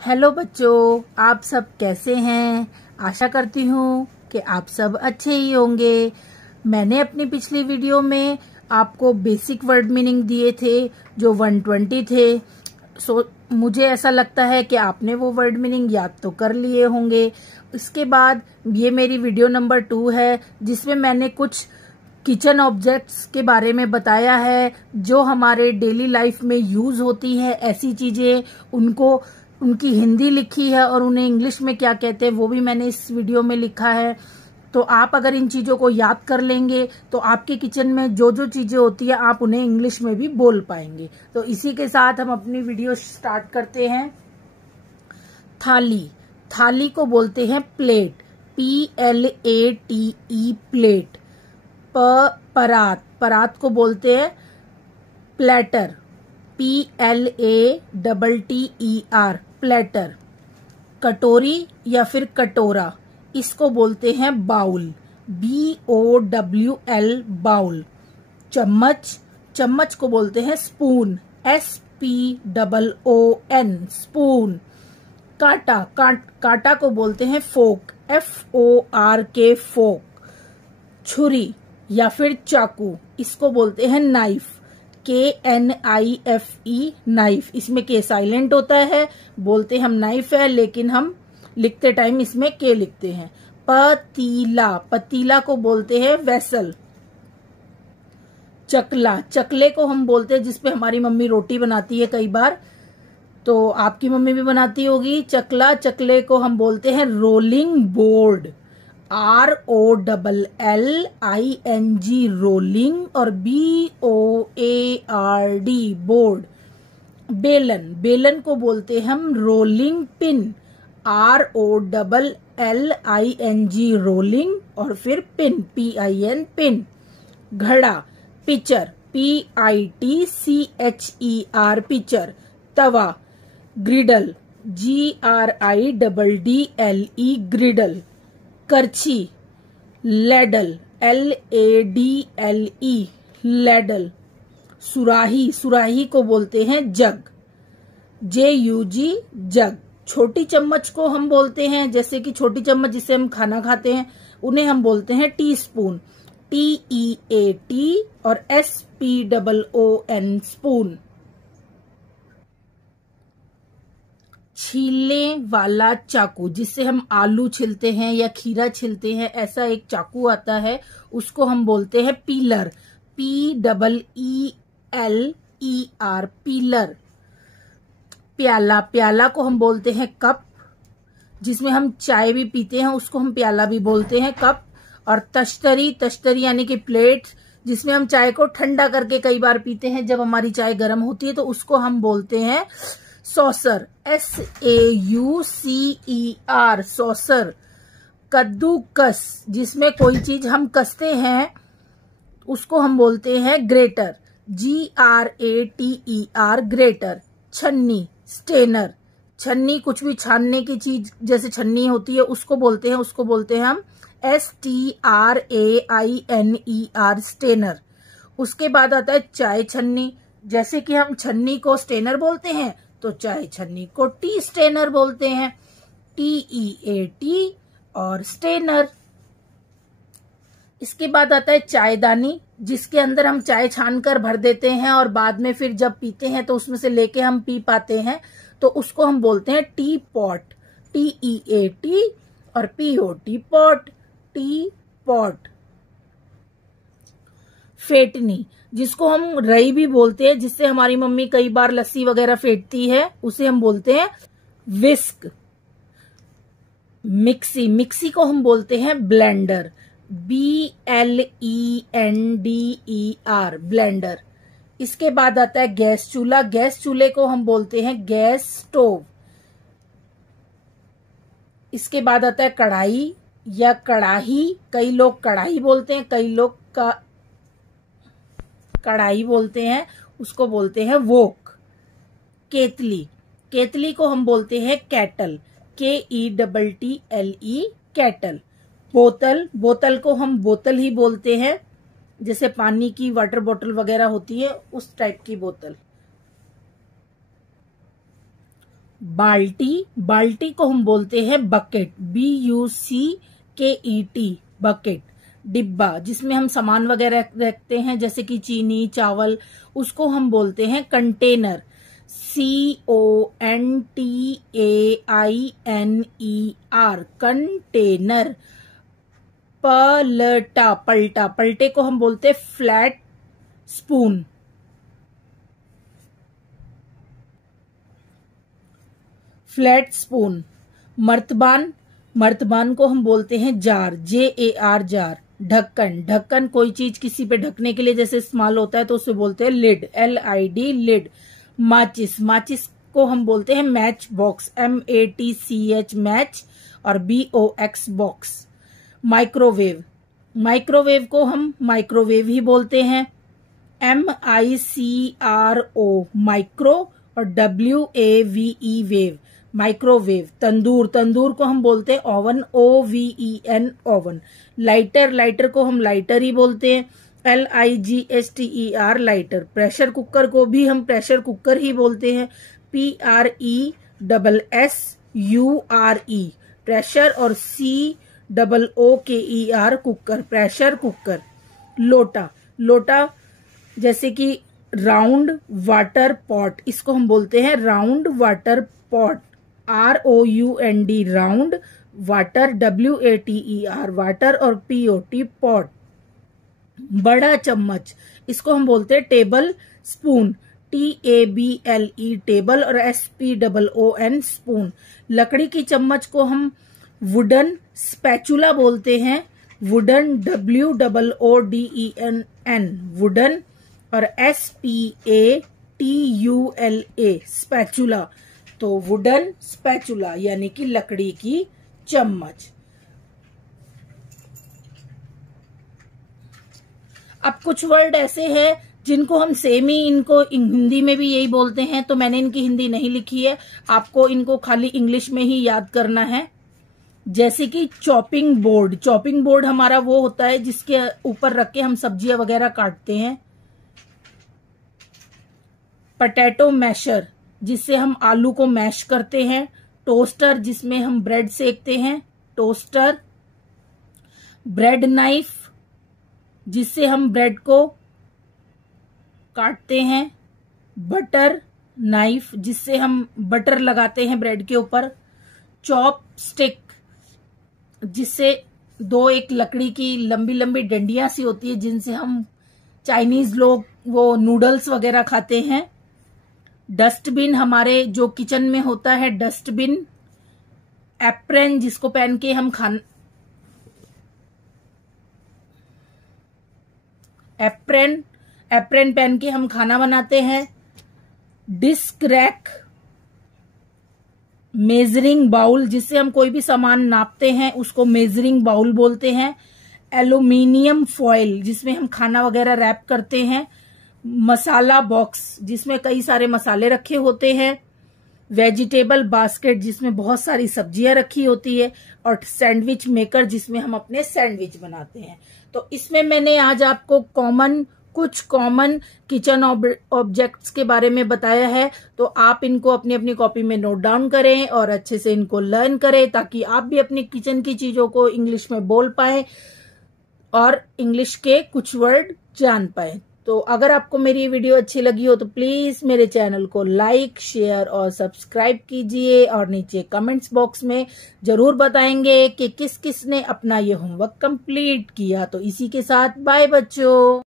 Hello बच्चों, आप सब कैसे हैं। आशा करती हूँ कि आप सब अच्छे ही होंगे। मैंने अपनी पिछली वीडियो में आपको बेसिक वर्ड मीनिंग दिए थे जो 120 थे। मुझे ऐसा लगता है कि आपने वो वर्ड मीनिंग याद तो कर लिए होंगे। इसके बाद ये मेरी वीडियो नंबर 2 है जिसमें मैंने कुछ किचन ऑब्जेक्ट्स के बारे में बताया है जो हमारे डेली लाइफ में यूज होती है। ऐसी चीजें उनकी हिंदी लिखी है और उन्हें इंग्लिश में क्या कहते हैं वो भी मैंने इस वीडियो में लिखा है। तो आप अगर इन चीजों को याद कर लेंगे तो आपके किचन में जो जो चीजें होती है आप उन्हें इंग्लिश में भी बोल पाएंगे। तो इसी के साथ हम अपनी वीडियो स्टार्ट करते हैं। थाली, थाली को बोलते हैं प्लेट, PLATE प्लेट। परात, परात को बोलते हैं प्लेटर, PLATTER प्लेटर। कटोरी या फिर कटोरा, इसको बोलते हैं बाउल, BOWL बाउल। चम्मच, चम्मच को बोलते हैं स्पून, SPOON स्पून। कांटा, कांटा को बोलते हैं फोक, FORK फोक। छुरी या फिर चाकू, इसको बोलते हैं नाइफ, KNIFE नाइफ। इसमें के साइलेंट होता है, बोलते हम नाइफ है लेकिन हम लिखते टाइम इसमें के लिखते हैं। पतीला, पतीला को बोलते हैं वेसल। चकला, चकले को हम बोलते हैं जिसपे हमारी मम्मी रोटी बनाती है कई बार, तो आपकी मम्मी भी बनाती होगी चकला। चकले को हम बोलते हैं रोलिंग बोर्ड, ROLLING रोलिंग और BOARD बोर्ड। बेलन, बेलन को बोलते हम रोलिंग पिन, ROLLING रोलिंग और फिर पिन, PIN पिन। घड़ा, पिचर, PITCHER पिचर। तवा, ग्रिडल, GRIDDLE ग्रिडल। करछी, लैडल, LADLE लैडल। सुराही, सुराही को बोलते हैं जग, JUG जग। छोटी चम्मच को हम बोलते हैं, जैसे कि छोटी चम्मच जिससे हम खाना खाते हैं उन्हें हम बोलते हैं टी स्पून, TEAT और SPOON स्पून। छीलने वाला चाकू, जिससे हम आलू छिलते हैं या खीरा छिलते हैं, ऐसा एक चाकू आता है, उसको हम बोलते हैं पीलर, PEELER पीलर। प्याला, प्याला को हम बोलते हैं कप, जिसमें हम चाय भी पीते हैं उसको हम प्याला भी बोलते हैं कप। और तश्तरी, तश्तरी यानी कि प्लेट, जिसमें हम चाय को ठंडा करके कई बार पीते हैं जब हमारी चाय गर्म होती है, तो उसको हम बोलते हैं सॉसर, SAUCER सॉसर। कद्दूकस, जिसमें कोई चीज हम कसते हैं उसको हम बोलते हैं ग्रेटर, GRATER ग्रेटर। छन्नी, स्टेनर, छन्नी कुछ भी छानने की चीज जैसे छन्नी होती है उसको बोलते हैं हम STRAINER स्टेनर। उसके बाद आता है चाय छन्नी, जैसे कि हम छन्नी को स्टेनर बोलते हैं तो चाय छन्नी को टी स्टेनर बोलते हैं, TEAT और स्टेनर। इसके बाद आता है चायदानी, जिसके अंदर हम चाय छानकर भर देते हैं और बाद में फिर जब पीते हैं तो उसमें से लेके हम पी पाते हैं, तो उसको हम बोलते हैं टी पॉट, TEAT और POT पॉट, टी पॉट। फेटनी, जिसको हम रई भी बोलते हैं, जिससे हमारी मम्मी कई बार लस्सी वगैरह फेंटती है, उसे हम बोलते हैं विस्क। मिक्सी, मिक्सी को हम बोलते हैं ब्लेंडर, BLENDER ब्लेंडर। इसके बाद आता है गैस चूल्हा, गैस चूल्हे को हम बोलते हैं गैस स्टोव। इसके बाद आता है कढ़ाई या कड़ाही, कई लोग कढ़ाई बोलते हैं, कई लोग कढ़ाई बोलते हैं, उसको बोलते हैं वोक। केतली, केतली को हम बोलते हैं कैटल, KETTLE कैटल। बोतल, बोतल को हम बोतल ही बोलते हैं, जैसे पानी की वाटर बोतल वगैरह होती है उस टाइप की बोतल। बाल्टी, बाल्टी को हम बोलते हैं बकेट, BUCKET, बकेट। डिब्बा, जिसमें हम सामान वगैरह रखते हैं जैसे कि चीनी, चावल, उसको हम बोलते हैं कंटेनर, CONTAINER, कंटेनर। पलटा, पलटा, पलटे को हम बोलते हैं फ्लैट स्पून। Flat spoon. मर्तबान, मर्तबान को हम बोलते हैं जार, JAR, जार। ढक्कन, ढक्कन कोई चीज किसी पे ढकने के लिए जैसे इस्तेमाल होता है तो उसे बोलते हैं लिड, LID, लिड। माचिस, माचिस को हम बोलते हैं मैच बॉक्स, MATCH, मैच, और BOX, बॉक्स। माइक्रोवेव, माइक्रोवेव को हम माइक्रोवेव ही बोलते हैं, MICRO, माइक्रो, और WAVE, वेव, माइक्रोवेव। तंदूर, तंदूर को हम बोलते हैं oven, OVEN, oven. Lighter, lighter को हम लाइटर ही बोलते हैं, LIGHTER, लाइटर। प्रेशर कुकर को भी हम प्रेशर कुकर ही बोलते हैं, PRESSURE, प्रेशर, और COOKER, कुकर, प्रेशर कुकर। लोटा, लोटा जैसे कि राउंड वाटर पॉट, इसको हम बोलते हैं round water pot, ROUND, round, water, WATER, water, और POT, पॉट। बड़ा चम्मच, इसको हम बोलते हैं टेबल स्पून, TABLE, टेबल, और SPOON, स्पून। लकड़ी की चम्मच को हम वुडन स्पैचुला बोलते हैं, वुडन, WOODEN, वुडन, और SPATULA, स्पैचुला। तो वुडन स्पैचुला यानी कि लकड़ी की चम्मच। अब कुछ वर्ड ऐसे हैं जिनको हम सेम ही इनको हिंदी में भी यही बोलते हैं, तो मैंने इनकी हिंदी नहीं लिखी है, आपको इनको खाली इंग्लिश में ही याद करना है। जैसे कि चॉपिंग बोर्ड, चॉपिंग बोर्ड हमारा वो होता है जिसके ऊपर रख के हम सब्जियां वगैरह काटते हैं। पोटैटो मैशर, जिससे हम आलू को मैश करते हैं। टोस्टर, जिसमें हम ब्रेड सेकते हैं, टोस्टर। ब्रेड नाइफ, जिससे हम ब्रेड को काटते हैं। बटर नाइफ, जिससे हम बटर लगाते हैं ब्रेड के ऊपर। चॉप स्टिक, जिससे एक लकड़ी की लंबी लंबी डंडियां सी होती है जिनसे हम चाइनीज लोग वो नूडल्स वगैरह खाते हैं। डस्टबिन, हमारे जो किचन में होता है डस्टबिन। एप्रन, जिसको पहन के हम एप्रन, एप्रन पहन के हम खाना बनाते हैं। डिस्क रैक, मेजरिंग बाउल, जिससे हम कोई भी सामान नापते हैं उसको मेजरिंग बाउल बोलते हैं। एल्यूमिनियम फॉइल, जिसमें हम खाना वगैरह रैप करते हैं। मसाला बॉक्स, जिसमें कई सारे मसाले रखे होते हैं। वेजिटेबल बास्केट, जिसमें बहुत सारी सब्जियां रखी होती है। और सैंडविच मेकर, जिसमें हम अपने सैंडविच बनाते हैं। तो इसमें मैंने आज आपको कुछ कॉमन किचन ऑब्जेक्ट्स के बारे में बताया है, तो आप इनको अपनी अपनी कॉपी में नोट डाउन करें और अच्छे से इनको लर्न करें, ताकि आप भी अपनी किचन की चीजों को इंग्लिश में बोल पाए और इंग्लिश के कुछ वर्ड जान पाए। तो अगर आपको मेरी वीडियो अच्छी लगी हो तो प्लीज मेरे चैनल को लाइक, शेयर और सब्सक्राइब कीजिए, और नीचे कमेंट्स बॉक्स में जरूर बताएंगे कि किस किस ने अपना ये होमवर्क कंप्लीट किया। तो इसी के साथ बाय बच्चों।